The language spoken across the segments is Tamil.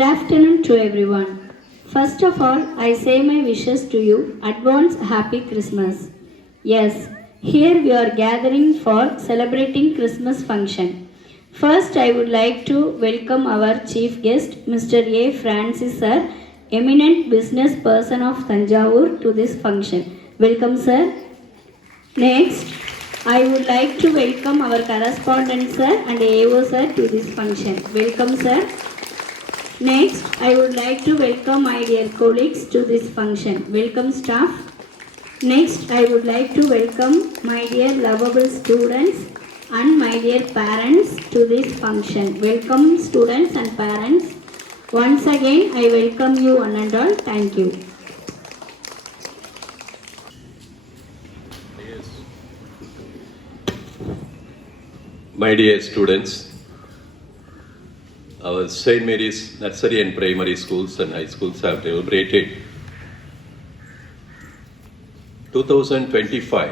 Good afternoon to everyone. First of all, I say my wishes to you. Advance Happy Christmas. Yes, here we are gathering for celebrating Christmas function. First, I would like to welcome our chief guest, Mr. A. Francis Sir, eminent business person of Thanjavur, to this function. Welcome, sir. Next, I would like to welcome our correspondent sir and AO sir to this function. Welcome, sir. Next, I would like to welcome my dear colleagues to this function. Welcome, staff. Next, I would like to welcome my dear lovable students and my dear parents to this function. Welcome, students and parents. Once again, I welcome you one and all. Thank you. My dear students, our St. Mary's nursery and primary schools and high schools have celebrated 2025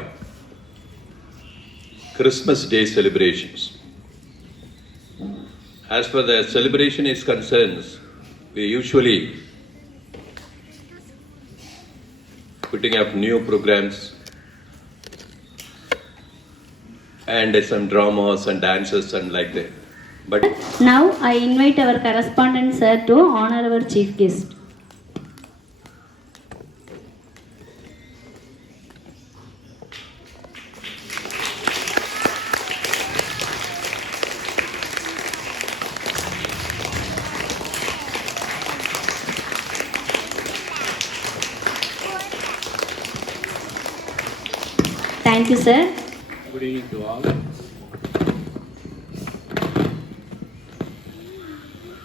Christmas Day celebrations. As far as the celebration is concerned, we usually putting up new programs and some dramas and dances and like that. But now I invite our correspondent sir to honor our chief guest. Thank you, sir. Good evening to all.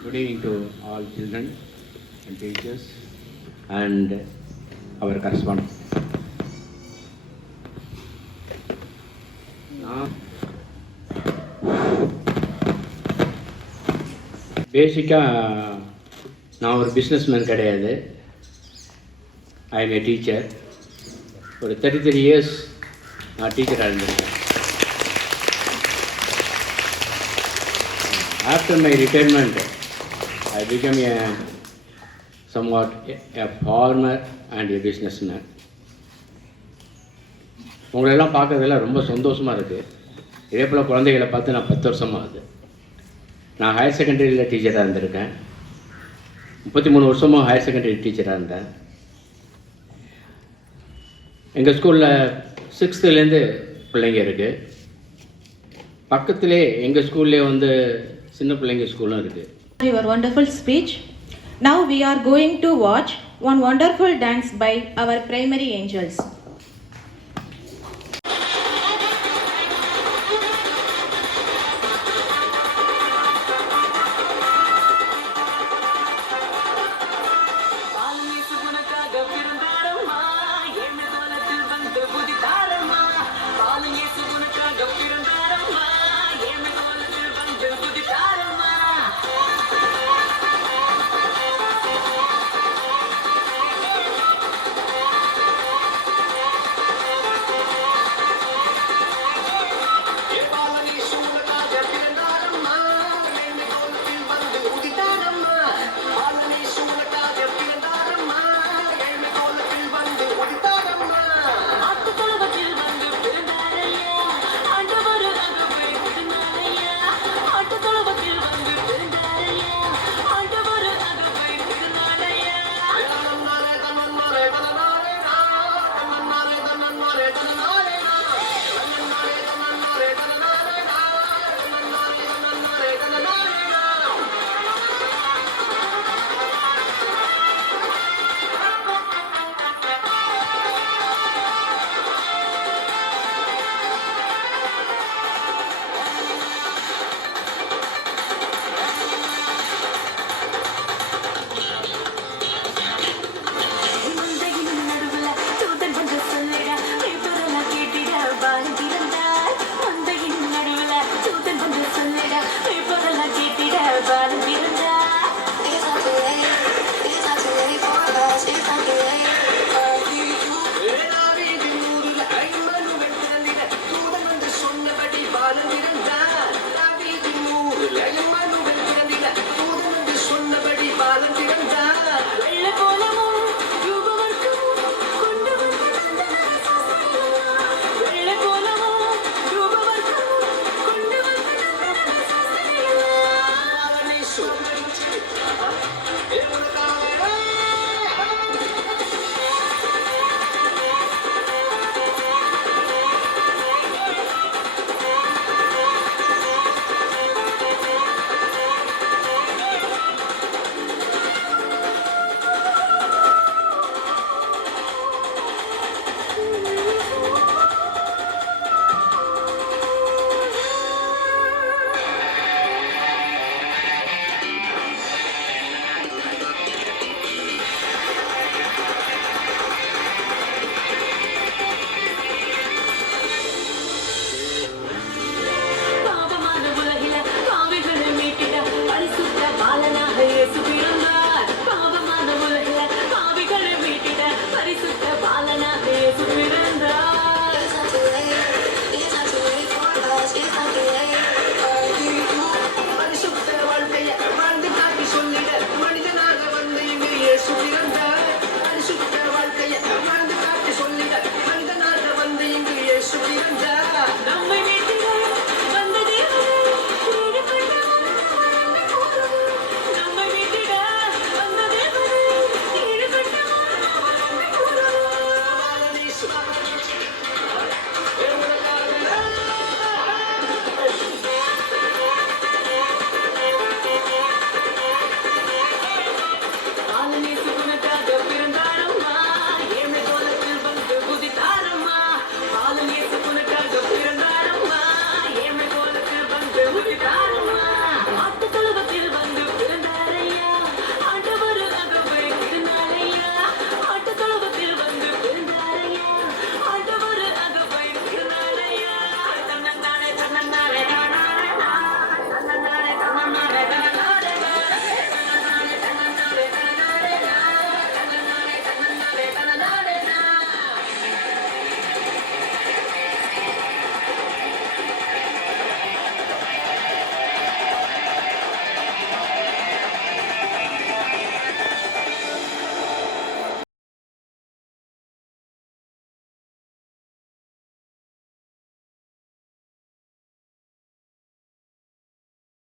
Good evening to all children and teachers and our correspondent. பேசிக்காக நான் ஒரு பிஸ்னஸ்மேன் கிடையாது. I M A teacher. ஒரு 33 years நான் டீச்சராக இருந்திருக்கேன். After my retirement, I became somewhat a farmer and a businessman. உங்களெல்லாம் பார்க்கறதுல ரொம்ப சந்தோஷமாக இருக்குது. இதே போல் குழந்தைகளை பார்த்து நான் 10 வருஷமாக ஆகுது. நான் ஹையர் செகண்டரியில் டீச்சராக இருந்திருக்கேன். 33 வருஷமாக ஹையர் செகண்டரி டீச்சராக இருந்தேன். எங்கள் ஸ்கூலில் 6th பிள்ளைங்க இருக்குது. பக்கத்திலே எங்கள் ஸ்கூல்லே சின்ன பிள்ளைங்க ஸ்கூலும் இருக்குது. Your wonderful speech. Now we are going to watch one wonderful dance by our primary angels.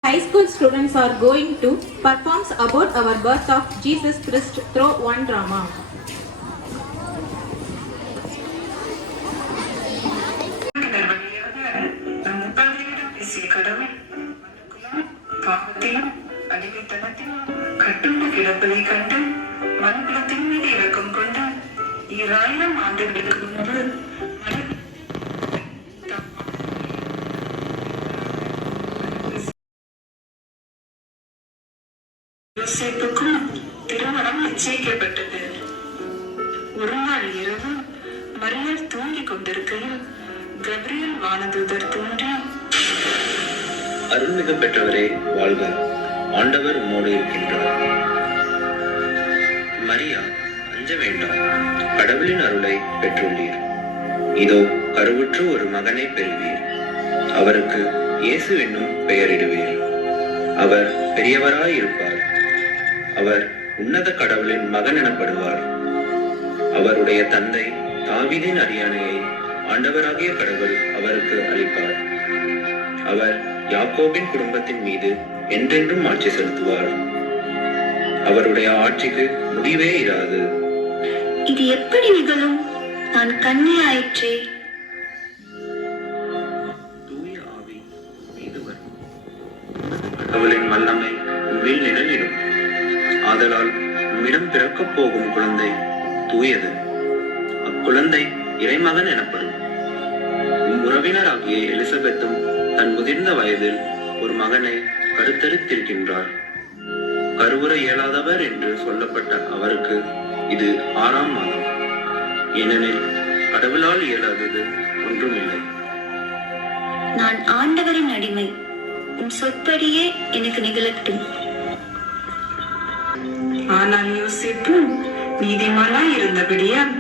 High school students are going to perform about our birth of Jesus Christ through one drama. பாவத்திலும் அடிமைத்தனத்திலும் கட்டுண்டு கிடப்பதை கண்டு மனுக்குலத்தின் மீது இரக்கம் கொண்டு 2000 ஆண்டுகளுக்கு முன்பு யோசேப்புக்கும் திருமணம் நிச்சயிக்கப்பட்டது. ஒரு நாள் இரவு மரியாள் தூங்கிக் கொண்டிருக்கையில் கபிரியல் வானதூதர் தோன்றி, அருள்மிகு பெற்றவரே வாழ்க, ஆண்டவர் உம்மோடு இருக்கின்றார். மரியா, அஞ்ச வேண்டாம், கடவுளின் அருளை பெற்றுள்ளீர். இதோ கருவுற்று ஒரு மகனை பெறுவீர். அவருக்கு இயேசு என்னும் பெயரிடுவீர். அவர் பெரியவராய் இருப்பார். அவர் உன்னத கடவுளின் மகன் எனப்படுவார். அவருடைய தந்தை தாவீதின் அரியணையை ஆண்டவராகிய கடவுள் அவருக்கு அளிப்பார். அவர் யாக்கோபின் குடும்பத்தின் மீது என்றென்றும் ஆட்சி செலுத்துவார். அவருடைய ஆட்சிக்கு முடிவே இராது. இது எப்படி நிகழும்? நான் கன்னி ஆயிற்றே. தூய ஆவி மீது வரும். கடவுளின் வல்லமை உம்மில் நிழலிடும். ஆதலால் உம்மிடம் பிறக்கப் போகும் குழந்தை தூயது. அக்குழந்தை இறைமகன் எனப்படும். உம் உறவினராகிய எலிசபெத்தும் தன் முதிர்ந்த வயதில் ஒரு மகனை கருத்தரித்திருக்கின்றார். கருவுற இயலாதவர் என்று சொல்லப்பட்ட அவருக்கு இது 6ஆம் மாதம். ஏனெனில் கடவுளால் இயலாதது ஒன்றுமில்லை. நான் ஆண்டவரின் அடிமை, உன் சொற்படியே எனக்கு நிகழட்டும். ஆனால் யோசேப்பு நீதிமானாய் இருந்தபடியால்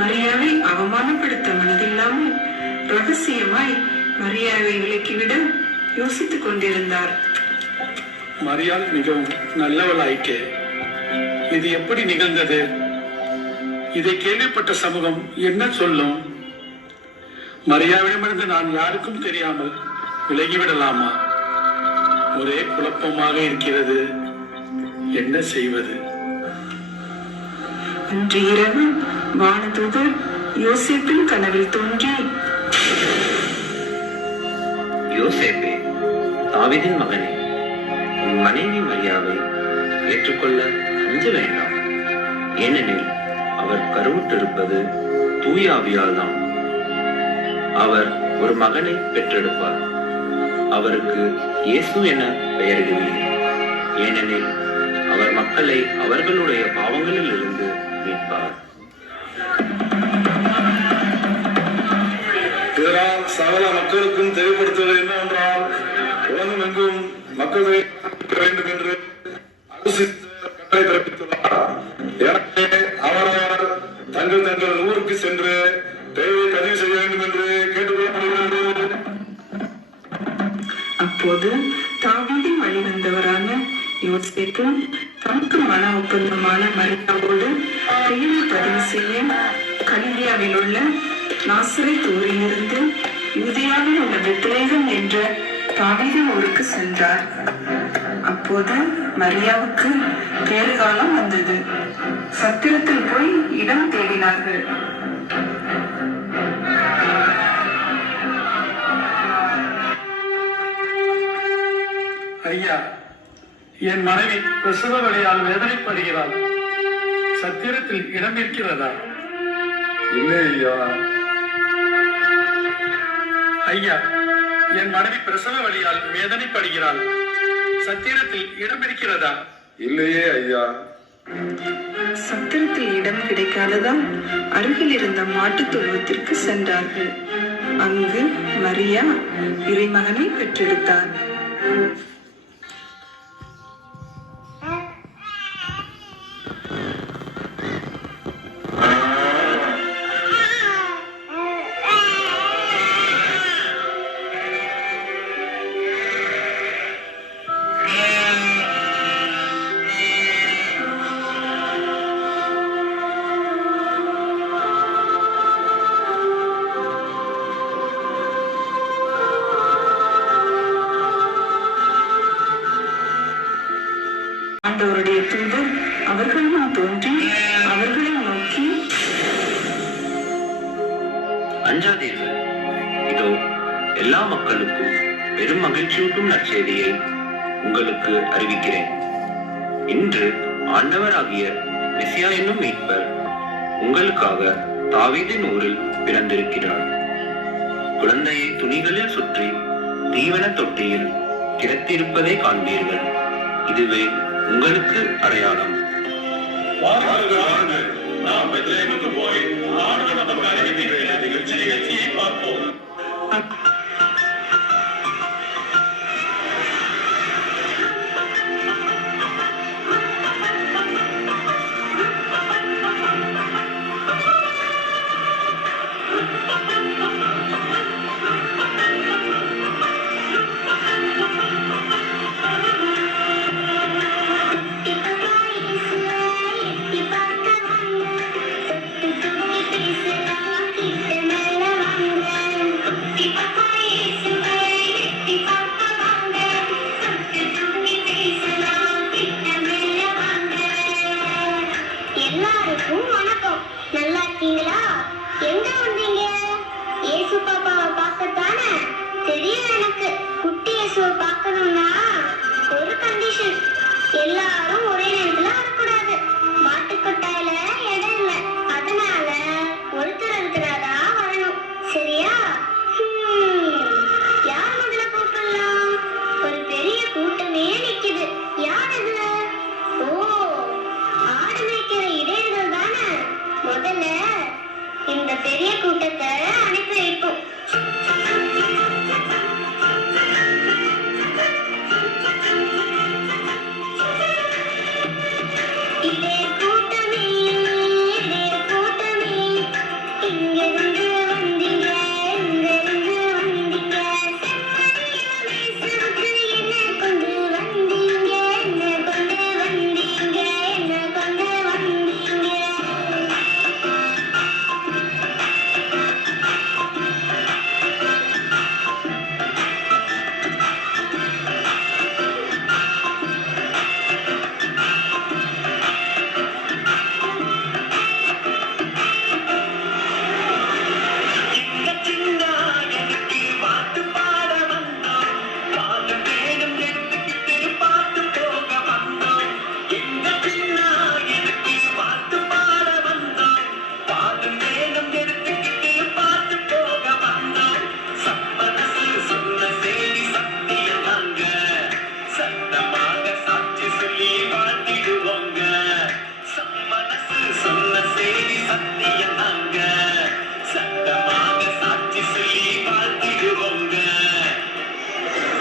மரியாவை அவமானப்படுத்த மனதில்லாமல் ரகசியமாய் மரியாவை விலக்கிவிட யோசித்துக் கொண்டிருந்தார். மரியாள் மிகவும் நல்லவளாயிற்றே. இது எப்படி நிகழ்ந்தது? இதை கேள்விப்பட்ட சமூகம் என்ன சொல்லும்? மரியாவிடமிருந்து நான் யாருக்கும் தெரியாமல் விலகிவிடலாமா? ஒரே குழப்பமாக இருக்கிறது. என்ன செய்வது? அன்று இரவு வானதூதர் யோசேப்பின் கனவில் தோன்றி, யோசேப்பே, தாவீதின் மகனே, உன் மனைவி மரியாவை ஏற்றுக்கொள்ள அஞ்ச வேண்டாம். ஏனெனில் அவர் கருவுற்றிருப்பது தூய ஆவியால் தான். அவர் ஒரு மகனை பெற்றெடுப்பார். அவருக்கு இயேசு என பெயரிடுவீர். ஏனெனில் அவர் மக்களை அவர்களுடைய பாவங்களில் இருந்து மீட்பார். இதனால் சகல மக்களுக்கும் தெளிவுபடுத்துவது என்னவென்றால், உலகம் எங்கும் மக்கள் வேண்டும் என்று கட்டளை பிறப்பித்துள்ளார். எனவே அவரவர் தங்கள் தங்கள் ஊருக்கு சென்று தேவையை பதிவு செய்ய வேண்டும் என்று கேட்டுக்கொள்ளப்படுகிறது. அப்போது தாவீதின் வழி வந்தவரான யோசேப்பு தமக்கு மன ஒப்பந்தமான மரியாவோடு பெயரை பதிவு செய்ய கலிலியாவில் உள்ள நாசரேத் ஊரிலிருந்து யூதேயாவில் உள்ள பெத்லகேம் என்ற தாவீதின் ஊருக்கு சென்றார். அப்போது மரியாவுக்கு பேறுகாலம் வந்தது. சத்திரத்தில் போய் இடம் தேடினார்கள். ஐயா, என் மனைவி பிரசவ வலியால் வேதனைப்படுகிறாள். சத்திரத்தில் இடம் இருக்கிறதா? இல்லை ஐயா. ஐயா, என் மனைவி பிரசவ வலியால் வேதனைப்படுகிறாள். சத்திரத்தில் இடம் இருக்கிறதா? இல்லையே ஐயா. சத்திரத்தில் இடம் கிடைக்காததால் அருகில் இருந்த மாட்டுத் தொழுவத்திற்கு சென்றார்கள். அங்கு மரியா இறைமகனை பெற்றெடுத்தார். ஆண்டவருடைய தூதர் அவர்கள் முன் தோன்றி அவர்களை நோக்கி, அஞ்சாதீர்கள், இதோ எல்லா மக்களுக்கும் பெரும் மகிழ்ச்சியூட்டும் நற்செய்தியை உங்களுக்கு அறிவிக்கிறேன். இன்று ஆண்டவராகிய மெசியா என்னும் மீட்பர் உங்களுக்காக தாவீதின் ஊரில் பிறந்திருக்கிறார். குழந்தையை துணிகளில் சுற்றி தீவன தொட்டியில் கிடத்திருப்பதை காண்பீர்கள். இதுவே உங்களுக்கு அடையாளம். நாம் பெத்லகேமுக்கு போய் ஆண்டவர் நமக்கு அறிவிக்கிற நிகழ்ச்சியை பார்ப்போம். எல்லாருக்கும் வணக்கம். நல்லா இருக்கீங்களா? எங்க வந்தீங்க? ஏசு பாப்பாவை பார்க்கத்தானே? தெரியும் எனக்கு. குட்டி இயேசுவை பார்க்கணும்னா ஒரு கண்டிஷன், எல்லாரும் ஒரே நேரத்துல வரக்கூடாது. மாட்டுக்கொட்டாயில இடம் இல்ல, அதனால ஒருத்தர் வரணும். சரியா? யார் முதல்ல கூப்பிடலாம்? ஒரு பெரிய கூட்டமே நிக்குது. யார் இது? ஓ, ஆடு மேய்க்கிற இடையர்கள் தானே. முதல்ல இந்த பெரிய கூட்டத்தை அனுப்பி வைப்போம். இதே கூட்டமே, இதே கூட்டமே, இங்கிருந்து வந்தீங்க, இங்கிருந்து வந்தீங்க. செம்மறியாம் இயேசுவுக்கு என்ன கொண்டு வந்தீங்க, என்ன கொண்டு வந்தீங்க, என்ன கொண்டு வந்தீங்க.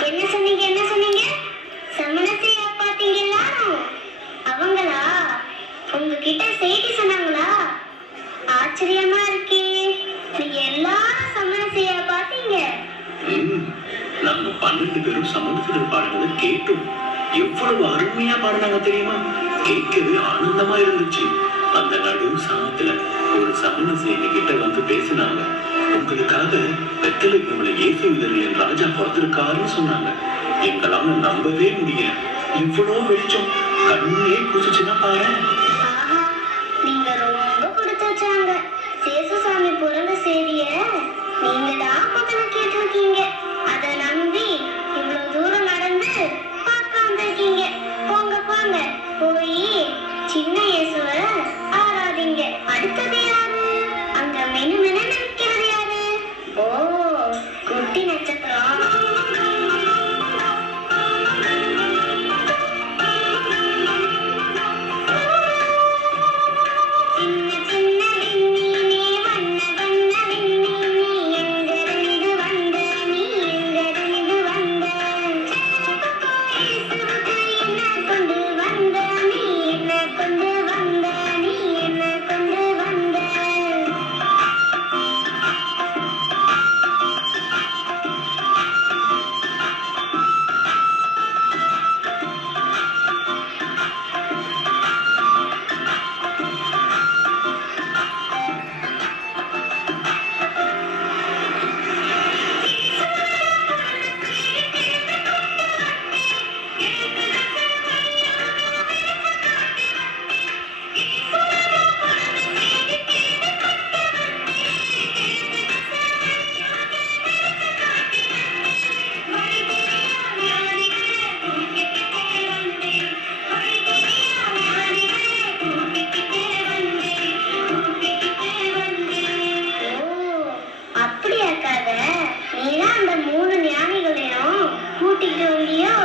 என்ன சொன்னீங்க, என்ன சொன்னீங்க? சமணத்தையா பாத்தீங்க எல்லாரும்? அவங்களா உங்ககிட்ட செய்தி சொன்னாங்களா? ஆச்சரியமா இருக்கே. நீங்க எல்லாரும் சமணத்தையா பாத்தீங்க? நாங்க 12 பேரும் சமணத்தில் பாடுறதை கேட்டோம். எவ்வளவு அருமையா பாடினாங்க தெரியுமா? கேட்கவே ஆனந்தமா இருந்துச்சு. அந்த நடு சாமத்துல ஒரு சமண சேனை கிட்ட வந்து பேசினாங்க. உங்களுக்காக பெத்லகேம்ல இயேசு இதழின் ராஜா பிறந்திருக்காருன்னு சொன்னாங்க. எங்களால நம்பவே முடியல. இவ்வளவு வெளிச்சம் கண்ணே குசிச்சுன்னா பாரு. ஆஹா, நீங்க ரொம்ப கொடுத்து வச்சாங்க. சேசுசாமி பிறந்த செய்திய நீங்க தான் முதல்ல கேட்டிருக்கீங்க. அதை நம்பி இவ்வளவு தூரம் நடந்து பார்க்க வந்திருக்கீங்க. போங்க போங்க, போய் சின்ன இயேசுவை ஆராதிங்க. அடுத்தது யாரு? அங்க மெனு மெனு நினைக்கிறது யாரு? ஓ, குட்டி நட்சத்திரம். சின்ன சின்ன விண்ணீனே, வண்ண வண்ண விண்ணீனே, எங்கிருந்து வந்த நீ கூட்டிட்டு வந்தியோ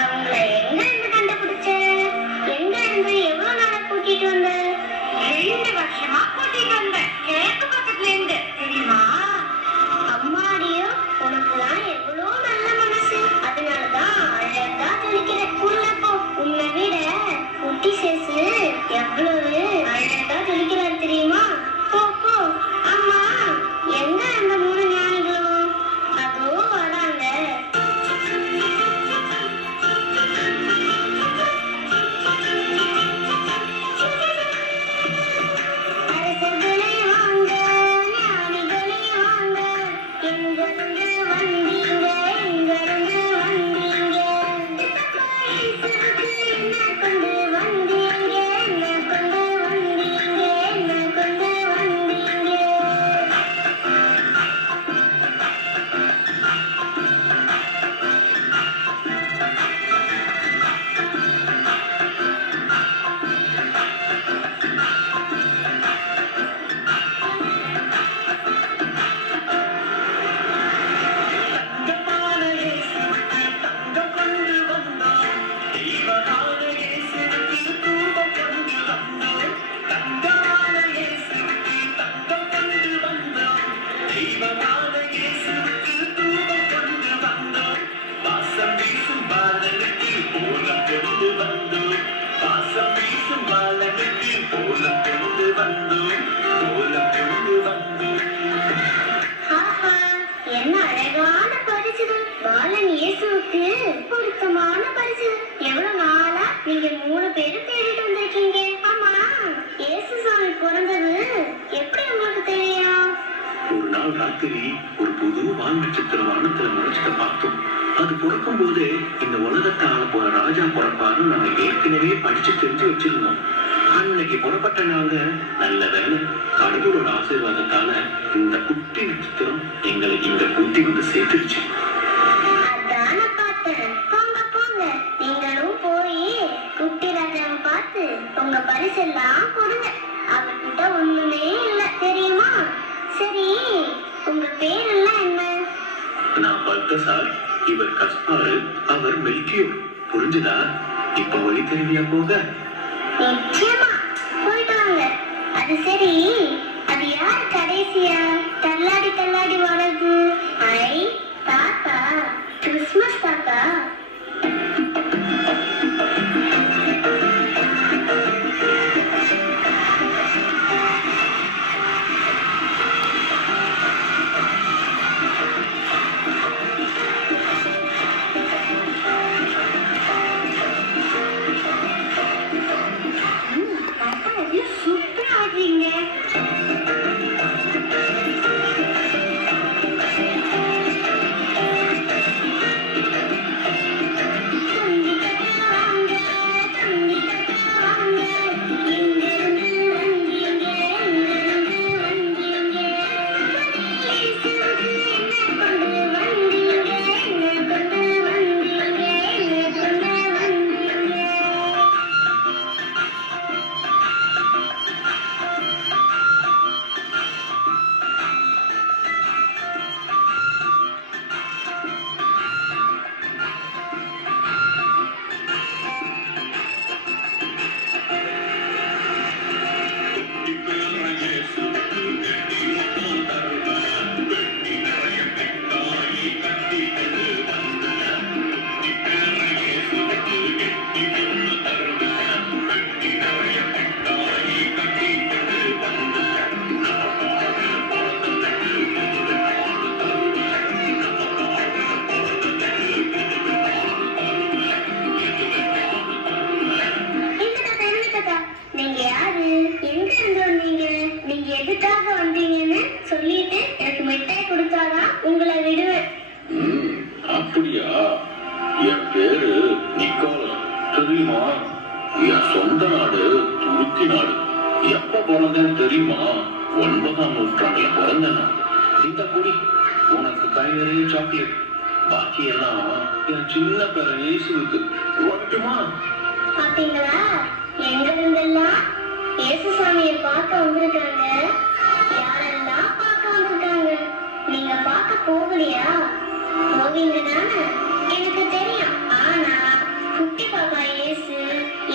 அவங்கள எங்க இருந்து கண்டுபிடிச்ச? எங்க இருந்து எவ்வளவு நாளா கூட்டிட்டு வந்த? 2 வருஷமா கூட்டிட்டு வந்தேன். கிழக்கு பக்கத்துல இருந்து, தெரியுமா? அம்மாடியோ, உனக்குலாம் எவ்வளவு நல்ல மனசு. அதனாலதான் அழகா தெளிக்கிற. உள்ள போ. உன்னை விட குட்டி சேசு எவ்வளவு அழகா தெளிக்கிறாரு தெரியுமா? போ போ. அம்மா, எங்க அந்த 3 ஞானிகளும்? அதோ வராங்க. அரசர்களே வாங்க, ஞானிகளே வாங்க, எங்கிருந்து வந்தீங்க, எங்கிருந்து வந்தீங்க? இயேசுவுக்கு என்ன கொண்டு வந்தீங்க, என்ன கொண்டு வந்தீங்க, என்ன கொண்டு வந்தீங்க? ஆஹா, என்ன அழகான பரிசுகள். பாலன் இயேசுவுக்கு பொருத்தமான பரிசு. எவ்வளவு நாளா நீங்க 3 பேரும் தேடிட்டு வந்திருக்கீங்க. ஆமா, இயேசு சாமி பிறந்தது எப்படி உங்களுக்கு தெரியும்? ஒரு நாள் ராத்திரி ஒரு புது வால் நட்சத்திர வானத்துல முளைச்சத பார்த்தோம். அது பிறக்கும் போதே இந்த உலகத்தை ஆள போற ராஜா பிறப்பாருன்னு நாங்க ஏற்கனவே படிச்சு தெரிஞ்சு வச்சிருந்தோம். அன்னைக்கு புறப்பட்ட நாங்க நல்ல வேலை கடவுளோட ஆசீர்வாதத்தால இந்த குட்டி நட்சத்திரம் எங்களை இங்க கூட்டி வந்து சேர்த்துருச்சு. அதான பார்த்தேன். போங்க போங்க, நீங்களும் போய் குட்டி ராஜாவை பார்த்து உங்க பரிசெல்லாம் கொடுங்க. அவர்கிட்ட ஒண்ணுமே இல்ல, தெரியுமா? சரி, உங்க பேரெல்லாம் என்ன? நான் பல்தசார், இவர் கஸ்பாரு, அவர் மெல்கியோர். புரிஞ்சுதா? இப்ப வழி தெரிவியா போக? நிச்சயமா, போயிட்டு வாங்க. அது சரி, அது யார் கடைசியா தள்ளாடி தள்ளாடி வர்றது? ஐ, தாத்தா, கிறிஸ்மஸ் தாத்தா. தாத்தா, எவ்வளவு சூப்பரா ஆடுறீங்க. நீங்க யாரு? எங்க இருந்து வந்தீங்க? நீங்க எதுக்காக வந்தீங்கன்னு சொல்லிட்டு எனக்கு மிட்டாய் கொடுத்தாதான் உங்களை விடுவேன். அப்படியா? என் பேரு நிக்கோலா. தெரியுமா? என் சொந்த நாடு துருக்கி நாடு. எப்ப பிறந்தேன்னு தெரியுமா? 9ஆம் நூற்றாண்டுல பிறந்தேன். இந்த குடி, உனக்கு கை நிறைய சாக்லேட். பாக்கி எல்லாம் என் சின்ன பேர இயேசுவுக்கு. வரட்டுமா? பாத்தீங்களா, எங்க இருந்தெல்லாம் இயேசுசாமியை பார்க்க வந்திருக்காங்க. யாரெல்லாம் பார்க்க வந்திருக்காங்க. நீங்க பார்க்க போகலையா? போவீங்க தானே? எனக்கு தெரியும். ஆனா குட்டி பாப்பா இயேசு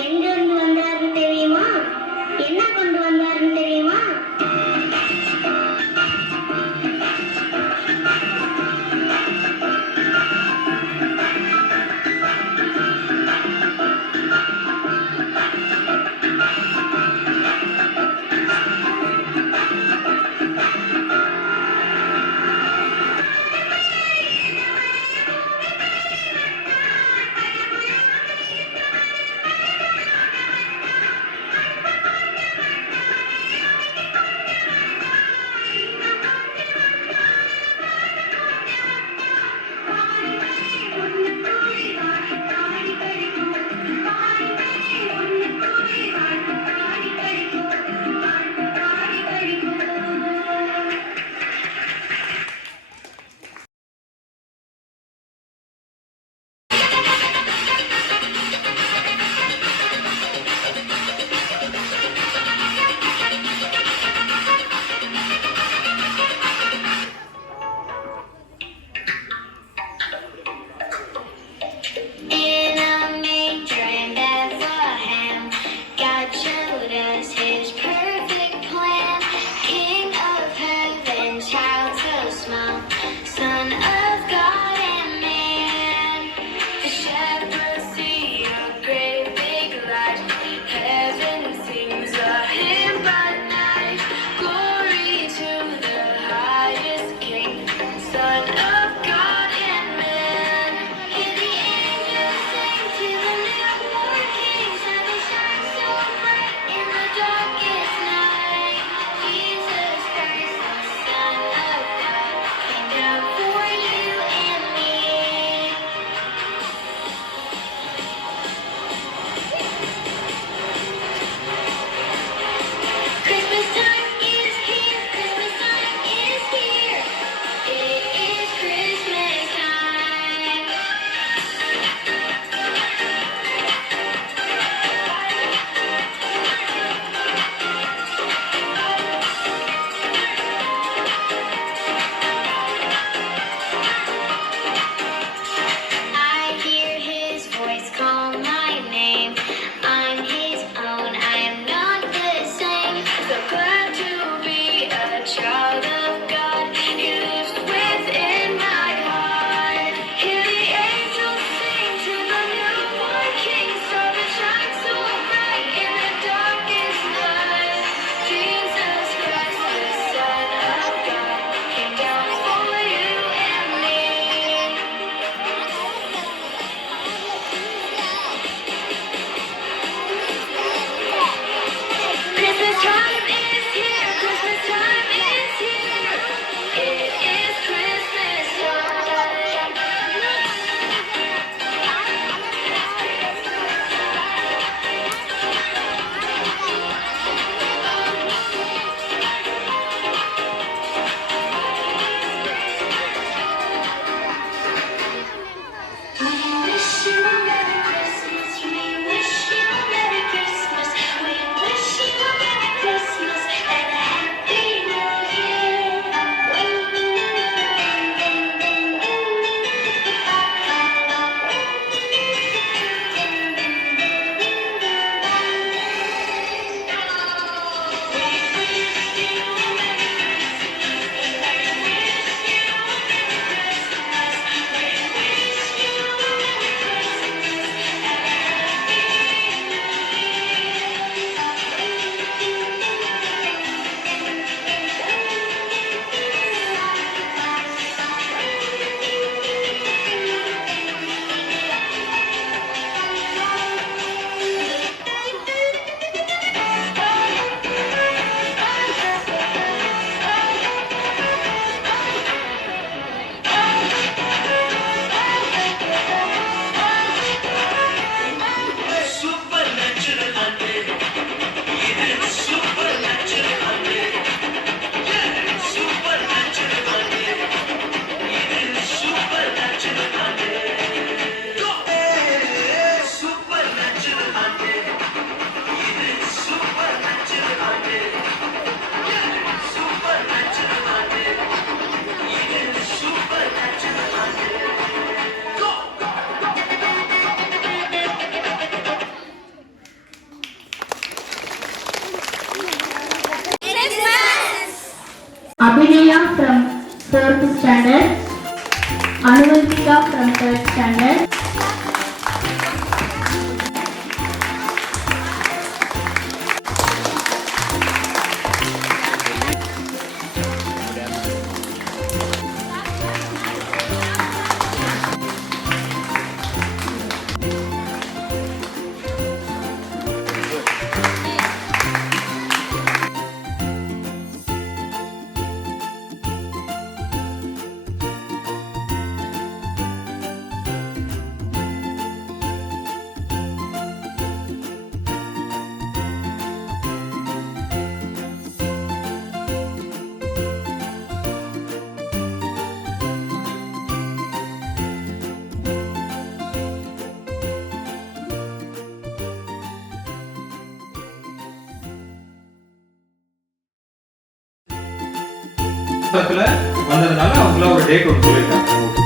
எங்க இருந்து வந்தாருன்னு தெரியுமா? என்ன கொண்டு வந்தாருன்னு தெரியுமா? In a manger in Bethlehem, God showed us His perfect plan. King of heaven, child so small, Son of God and man. The shepherds see a great big light. Heaven sings a hymn by night. Glory to the highest King, Son of God and man. Hear the angels sing to the newborn King. Heaven shines so bright in the darkest night. Jesus Christ, the Son of God, came down for you and me. Christmas time is here. Christmas time is here. It is Christmas time. I hear His voice call my name. I'm His own. I am not the same. So glad to be a child of God. He lives within my heart. Hear the angels sing to the newborn King. Star that shines so bright in the darkest night. Jesus Christ, the Son of God, came down for you and me. Christmas time is here. Christmas time is here. It is Christmas time. We wish you a Merry Christmas. We wish you a Merry Christmas. We wish you a Merry Christmas and a Happy New Year. Abhinaya from 4th standard, Anuvantika from 3rd standard, வந்ததுனால அவங்கள ஒரு டேட் ஒன்று சொல்லியிருக்காங்க.